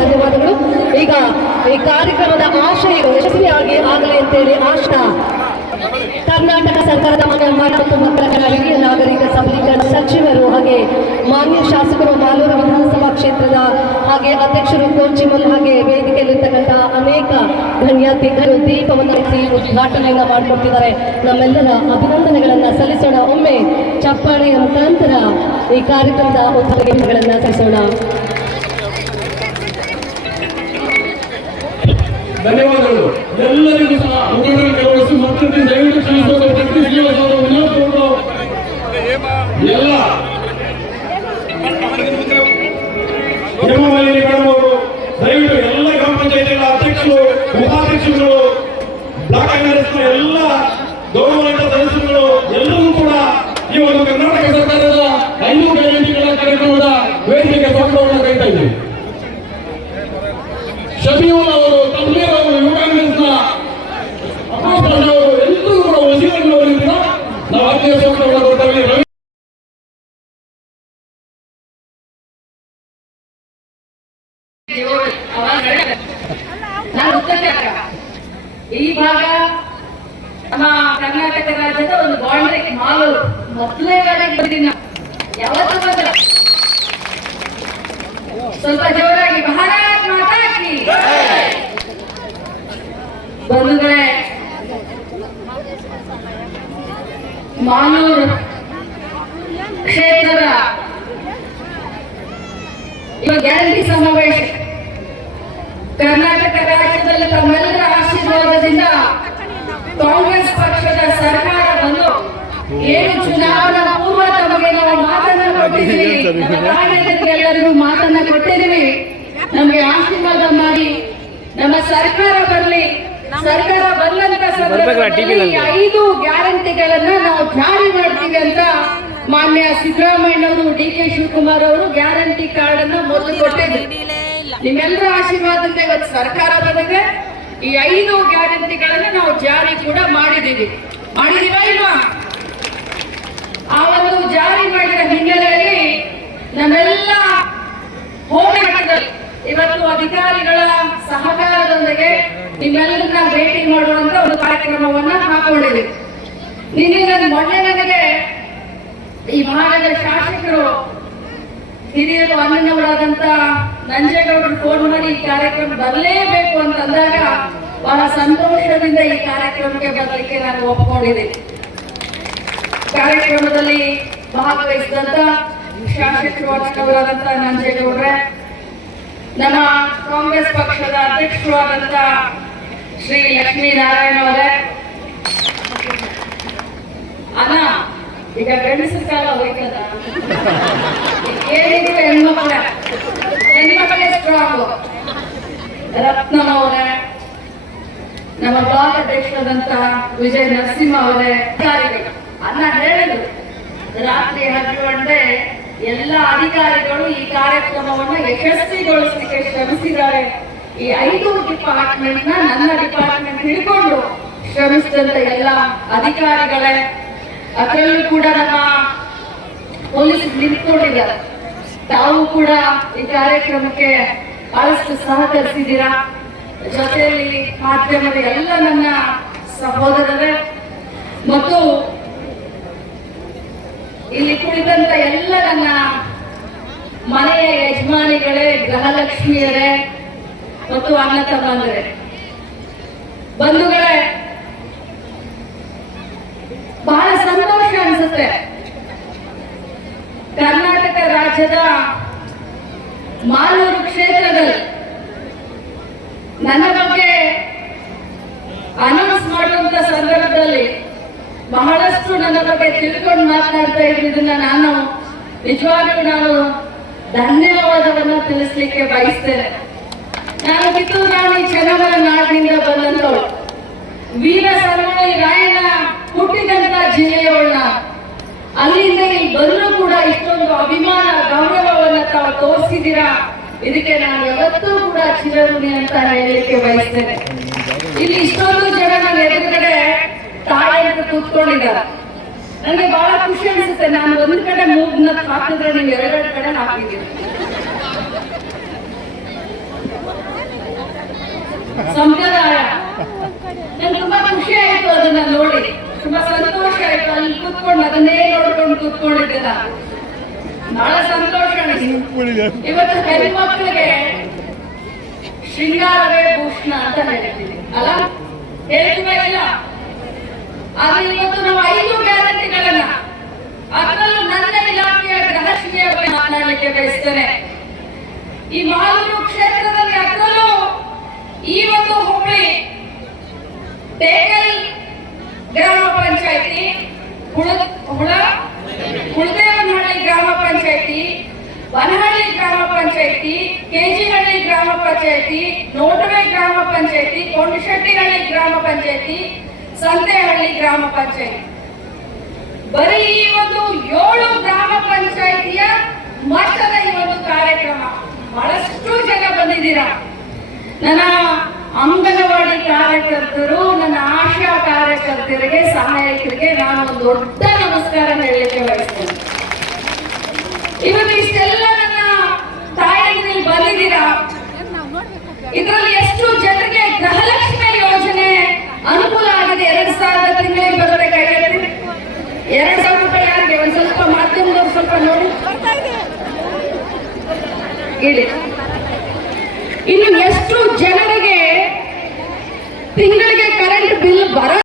ಧನ್ಯವಾದಗಳು. ಈಗ ಈ ಕಾರ್ಯಕ್ರಮದ ಆಶಯಗಳು ಯಶಸ್ವಿಯಾಗಿ ಆಗಲಿ ಅಂತೇಳಿ ಆಶಾ ಕರ್ನಾಟಕ ಸರ್ಕಾರದ ಮಹಿಳಾ ಮತ್ತು ಮಕ್ಕಳ ಕಲ್ಯಾಣ ಹಿರಿಯ ನಾಗರಿಕ ಸಬಲೀಕರಣ ಸಚಿವರು ಹಾಗೆ ಮಾನ್ಯ ಶಾಸಕರು ಮಾಲೂರು ವಿಧಾನಸಭಾ ಕ್ಷೇತ್ರದ ಹಾಗೆ ಅಧ್ಯಕ್ಷರು ಕೋಚಿಮಲ್ ಹಾಗೆ ವೇದಿಕೆಯಲ್ಲಿರ್ತಕ್ಕಂಥ ಅನೇಕ ಗಣ್ಯಾತಿಥಿಗಳು ದೀಪವನ್ನು ಹಚ್ಚಿ ಉದ್ಘಾಟನೆಯನ್ನ ಮಾಡಿಕೊಟ್ಟಿದ್ದಾರೆ. ನಮ್ಮೆಲ್ಲರ ಅಭಿನಂದನೆಗಳನ್ನ ಸಲ್ಲಿಸೋಣ. ಒಮ್ಮೆ ಚಪ್ಪಾಳೆಯ ಮುಖಾಂತರ ಈ ಕಾರ್ಯಕ್ರಮದ ಉದ್ಘಾಟನೆಗಳನ್ನ ಸಲ್ಲಿಸೋಣ. ಧನ್ಯವಾದಗಳು ಎಲ್ಲರಿಗೂ ಸಹ ಮುಖಂಡರು ಕೆಲವಷ್ಟು ಮಕ್ಕಳಿಗೆ ದಯವಿಟ್ಟು ಕ್ಷಮಿಸೋದು ಎಲ್ಲ ಹೇಮಮಾಲಿನಿ ಮೇಡಮ್ ಅವರು ದಯವಿಟ್ಟು ಎಲ್ಲ ಗ್ರಾಮ ಪಂಚಾಯತಿಗಳ ಅಧ್ಯಕ್ಷರು ಉಪಾಧ್ಯಕ್ಷರುಗಳು ಬ್ಲಾಕ್ ಕಾಂಗ್ರೆಸ್ನ ಎಲ್ಲ ಗೌರವಾನ್ವಿತ ಸದಸ್ಯರುಗಳು ಎಲ್ಲರೂ ಕೂಡ ಈ ಒಂದು ಕರ್ನಾಟಕ ಸರ್ಕಾರದ 5 ಗ್ಯಾರಂಟಿಗಳ ಕಾರ್ಯಕ್ರಮದ ವೇದಿಕೆಗೆ ಸ್ವಾಗತವನ್ನು ಕರೀತಾ ಇದ್ದೀವಿ. ಶಫೀವುಲ್ಲಾ ಅವರು, ತಮ್ಲೀರ್ ಅವರು, ಯುವ ಕಾಂಗ್ರೆಸ್ನ ಅಪ್ಪಾಸ್ ಅವರು ಎಲ್ಲರೂ ಕೂಡ ವಸೀಲರವರಿದ್ದೀರ. ನಾವು ಆತ್ಮೀಯ ಸ್ವಾಗತವನ್ನು ಕೊಡ್ತೇವೆ. ಈ ಭಾಗ ನಮ್ಮ ಕರ್ನಾಟಕ ರಾಜ್ಯದ ಒಂದು ಬೌಂಡ್ರಿ ಮಾಲೂರು ಮೊದಲನೇ ಬಾರಿಗೆ ಬಂದಿನ ಯಾವತ್ತೂ ಬಂದಿಲ್ಲ. ಸ್ವಲ್ಪ ಜೋರಾಗಿ ಭಾರತ್ ಮಾತಾ ಕಿ ಬಂಧುಗಳೇ, ಮಾಲೂರು ಕ್ಷೇತ್ರದ ಇವಾಗ ಗ್ಯಾರಂಟಿ ಸಮಾವೇಶ ಕರ್ನಾಟಕ ರಾಜ್ಯದಲ್ಲಿ ತಮ್ಮೆಲ್ಲರ ಆಶೀರ್ವಾದದಿಂದ ಕಾಂಗ್ರೆಸ್ ಪಕ್ಷದ ಸರ್ಕಾರ ಬಂದು ಏನು ಚುನಾವಣಾ ಪೂರ್ವ ತಮಗೆ ನಾವು ಮಾತನ್ನ ಕೊಟ್ಟಿದ್ದೀವಿ, ಎಲ್ಲರಿಗೂ ಮಾತನ್ನ ಕೊಟ್ಟಿದ್ದೀವಿ. ನಮಗೆ ಆಶೀರ್ವಾದ ಮಾಡಿ ನಮ್ಮ ಸರ್ಕಾರ ಬರಲಿ. ಸರ್ಕಾರ ಬಂದಂತ ಸಂದರ್ಭದಲ್ಲಿ 5 ಗ್ಯಾರಂಟಿಗಳನ್ನ ನಾವು ಜಾರಿ ಮಾಡ್ತೀವಿ ಅಂತ ಮಾನ್ಯ ಸಿದ್ದರಾಮಯ್ಯನವರು, ಡಿ.ಕೆ. ಶಿವಕುಮಾರ್ ಅವರು ಗ್ಯಾರಂಟಿ ಕಾರ್ಡ್ ಅನ್ನ ಮೊದಲು ಕೊಟ್ಟಿದ್ರು. ನಿಮ್ಮೆಲ್ಲರ ಆಶೀರ್ವಾದದಿಂದ ಇವತ್ತು ಸರ್ಕಾರ ಬಂದಿದೆ. ಈ 5 ಗ್ಯಾರಂಟಿಗಳನ್ನ ನಾವು ಜಾರಿ ಕೂಡ ಮಾಡಿದೀವಾ ಇಲ್ವಾ? ಆ ಒಂದು ಜಾರಿ ಮಾಡಿದ ಹಿನ್ನೆಲೆಯಲ್ಲಿ ನಮ್ಮೆಲ್ಲ ಹೋರಾಟದಲ್ಲಿ ಇವತ್ತು ಅಧಿಕಾರಿಗಳ ಸಹಕಾರದೊಂದಿಗೆ ನಿಮ್ಮೆಲ್ಲರನ್ನ ಭೇಟಿ ಮಾಡುವಂತ ಒಂದು ಕಾರ್ಯಕ್ರಮವನ್ನ ಹಾಕೊಂಡಿದ್ದೀವಿ. ಮೊನ್ನೆ ನನಗೆ ಈ ಭಾಗದ ಶಾಸಕರು ಹಿರಿಯರು ಅನ್ನನವರಾದಂತ ನಂಜೇಗೌಡರು ಫೋನ್ ಮಾಡಿ ಈ ಕಾರ್ಯಕ್ರಮ ಬರಲೇಬೇಕು ಅಂತಂದಾಗ ಬಹಳ ಸಂತೋಷದಿಂದ ಈ ಕಾರ್ಯಕ್ರಮಕ್ಕೆ ಬರಲಿಕ್ಕೆ ನಾನು ಒಪ್ಪಿಕೊಂಡಿದ್ದೀನಿ. ಕಾರ್ಯಕ್ರಮದಲ್ಲಿ ಭಾಗವಹಿಸಿದಂತ ಶಾಸಕರು ಅನ್ನನವರಾದಂತ ನಂಜೇಗೌಡ್ರೆ, ನಮ್ಮ ಕಾಂಗ್ರೆಸ್ ಪಕ್ಷದ ಅಧ್ಯಕ್ಷರು ಆದಂತ ಶ್ರೀ ಲಕ್ಷ್ಮೀನಾರಾಯಣ ಅವರೇ, ಅಣ್ಣ ಈಗ ಗಂಡಸರ ಕಾಲ ಹೋಯ್ತದ, ಏನಿದ್ರು ಹೆಣ್ಮಕ್ಳೇ ಸ್ಟ್ರಾಂಗ್. ರತ್ನಂ ಅವರೇ, ನಮ್ಮ ಬ್ಲಾಕ್ ಅಧ್ಯಕ್ಷರಾದಂತ ವಿಜಯ ನರಸಿಂಹ ಅವರೇ, ಅಧಿಕಾರಿಗಳು ಅನ್ನ ಹೇಳಿದ್ರು ರಾತ್ರಿ 10 ಗಂಟೆ ಎಲ್ಲ ಅಧಿಕಾರಿಗಳು ಈ ಕಾರ್ಯಕ್ರಮವನ್ನು ಯಶಸ್ವಿಗೊಳಿಸಲಿಕ್ಕೆ ಶ್ರಮಿಸಿದ್ದಾರೆ. ಈ 5 ಡಿಪಾರ್ಟ್ಮೆಂಟ್ ನನ್ನ ಡಿಪಾರ್ಟ್ಮೆಂಟ್ ಹಿಡ್ಕೊಂಡು ಶ್ರಮಿಸಿದಂತ ಎಲ್ಲ ಅಧಿಕಾರಿಗಳೇ, ಅದರಲ್ಲೂ ಕೂಡ ನಮ್ಮ ಪೊಲೀಸ್ ನಿಂತ್ಕೊಂಡಿದ್ದಾರೆ. ತಾವು ಕೂಡ ಈ ಕಾರ್ಯಕ್ರಮಕ್ಕೆ ಬಹಳಷ್ಟು ಸಹಕರಿಸಿದ್ದೀರಾ. ಜೊತೆಯಲ್ಲಿ ಮಾಧ್ಯಮದ ಎಲ್ಲ ನನ್ನ ಸಹೋದರರೇ ಮತ್ತು ಇಲ್ಲಿ ಕುಳಿತಂತ ಎಲ್ಲ ನನ್ನ ಮನೆಯ ಯಜಮಾನಿಗಳೇ, ಗೃಹಲಕ್ಷ್ಮಿಯರೇ ಮತ್ತು ಅಣ್ಣ ತಮ್ಮಂದಿರೇ, ಬಂಧುಗಳೇ, ಬಹಳ ಸಂತೋಷ ಅನ್ಸುತ್ತೆ. ಕರ್ನಾಟಕ ರಾಜ್ಯದ ಮಾಲೂರು ಕ್ಷೇತ್ರದಲ್ಲಿ ನನ್ನ ಬಗ್ಗೆ ಅನೌನ್ಸ್ ಮಾಡುವಂತ ಸಂದರ್ಭದಲ್ಲಿ ಬಹಳಷ್ಟು ನನ್ನ ಬಗ್ಗೆ ತಿಳ್ಕೊಂಡು ಮಾತನಾಡ್ತಾ ಇದ್ದಿದ್ದನ್ನ ನಾನು ನಿಜವಾಗ್ಲೂ ಧನ್ಯವಾದವನ್ನು ತಿಳಿಸ್ಲಿಕ್ಕೆ ಬಯಸ್ತೇನೆ. ನಾನು ಕಿತ್ತೂರು ರಾಣಿ ಚೆನ್ನಮ್ಮನ ನಾಡಿನಿಂದ ಬಂದಂತವಳು, ವೀರ ಸಂಗೊಳ್ಳಿ ರಾಯಣ್ಣ ಹುಟ್ಟಿದಂತ ಜಿಲ್ಲೆಯವಳನ್ನ. ಅಲ್ಲಿಂದ ಇಲ್ಲಿ ಬಂದರೂ ಕೂಡ ಇಷ್ಟೊಂದು ಅಭಿಮಾನ ಗೌರವವನ್ನ ತಾವು ತೋರಿಸಿದ್ದೀರಾ. ಇದಕ್ಕೆ ನಾನು ಯಾವತ್ತೂ ಕೂಡ ಚಿರಋಣಿ ಅಂತ ಹೇಳಲಿಕ್ಕೆ ಬಯಸ್ತೇನೆ. ಇಲ್ಲಿ ಇಷ್ಟೊಂದು ಜನ ನನ್ನ ಎದುರುಗಡೆ ತಾಯಿ ಅಂತ ಕೂತ್ಕೊಂಡಿದ್ದಾರೆ. ನನಗೆ ಬಹಳ ಖುಷಿ ಅನಿಸುತ್ತೆ. ನಾನು ಒಂದ್ ಕಡೆ ಮೂಗ್ನ ಹಾಕಿದ್ರೆ ನೀವು 2 ಕಡೆ ಹಾಕಿದ್ದೀರಿ. ಸಂಪ್ರದಾಯ. ನಂಗೆ ತುಂಬಾ ಖುಷಿ ಆಯ್ತು ಅದನ್ನ ನೋಡಿ, ತುಂಬಾ ಸಂತೋಷ ಆಯ್ತು. ಅಲ್ಲಿ ಕೂತ್ಕೊಂಡು ಅದನ್ನೇ ನೋಡ್ಕೊಂಡು ಕೂತ್ಕೊಂಡಿದ್ದೆ ನಾನು. ಬಹಳ ಸಂತೋಷ ಅನಿಸ್ತು. ಇವತ್ತು ಹೆಣ್ಮಕ್ಳಿಗೆ ಶೃಂಗಾರವೇ ಭೂಷಣ ಅಂತ ಹೇಳ್ತೀವಿ ಅಲ್ಲ, ಹೇಳ್ತೀವ ಇಲ್ಲ? ಆದ್ರೆ ಇವತ್ತು ನಾವು 5 ಗ್ಯಾರಂಟಿಗಳನ್ನ, ಅದರಲ್ಲೂ ನನ್ನ ಇಲಾಖೆಯ ಗೃಹಶ್ರೀಯ ಬಗ್ಗೆ ಮಾತನಾಡಲಿಕ್ಕೆ ಬಯಸ್ತೇನೆ. ಈ ಮಹಾಲೂರು ಕ್ಷೇತ್ರದಲ್ಲಿ ಅದರಲ್ಲೂ ಈ ಒಂದು ಹುಬ್ಬಳ್ಳಿ ಟೇಕಲ್ ಗ್ರಾಮ ಪಂಚಾಯತಿ, ಹುಳದೇವನಹಳ್ಳಿ ಗ್ರಾಮ ಪಂಚಾಯತಿ, ವನಹಳ್ಳಿ ಗ್ರಾಮ ಪಂಚಾಯತಿ, ಕೆಜಿಹಳ್ಳಿ ಗ್ರಾಮ ಪಂಚಾಯತಿ, ನೋಟವೆ ಗ್ರಾಮ ಪಂಚಾಯತಿ, ಕೊಂಡಶೆಟ್ಟಿಹಳ್ಳಿ ಗ್ರಾಮ ಪಂಚಾಯತಿ, ಸಂತೆಹಳ್ಳಿ ಗ್ರಾಮ ಪಂಚಾಯತಿ, ಬರೀ ಈ ಒಂದು 7 ಗ್ರಾಮ ಪಂಚಾಯತಿಯ ಮಟ್ಟದ ಈ ಒಂದು ಕಾರ್ಯಕ್ರಮ. ಬಹಳಷ್ಟು ಜನ ಬಂದಿದ್ದೀರಾ. ನನ್ನ ಅಂಗನವಾಡಿ ಕಾರ್ಯಕರ್ತರು, ನನ್ನ ಆಶಾ ಕಾರ್ಯಕರ್ತರಿಗೆ, ಸಹಾಯಕರಿಗೆ ನಾನು ಒಂದು ದೊಡ್ಡ ನಮಸ್ಕಾರ ಹೇಳಲಿಕ್ಕೆ ಬಯಸ್ತೇನೆ. ಇವತ್ತು ಇಷ್ಟೆಲ್ಲ ನನ್ನ ತಾಯಂದಿರಲ್ಲಿ ಬಂದಿದ್ದೀರಾ. ಇದರಲ್ಲಿ ಎಷ್ಟು ಜನರಿಗೆ ಗೃಹಲಕ್ಷ್ಮಿ ಯೋಜನೆ ಅನುಕೂಲ ಆಗಿದೆ? 2,000 ತಿಂಗಳಿಗೆ ಬರಬೇಕಾಗಿದೆ. 2,000 ರೂಪಾಯಿ ಯಾರಿಗೆ? ಒಂದ್ ಸ್ವಲ್ಪ ಮಾಧ್ಯಮದವ್ರು ಸ್ವಲ್ಪ ನೋಡಿ ಹೇಳಿ. ಇನ್ನು ಎಷ್ಟು ಜನರಿಗೆ ತಿಂಗಳಿಗೆ ಕರೆಂಟ್ ಬಿಲ್ ಬರ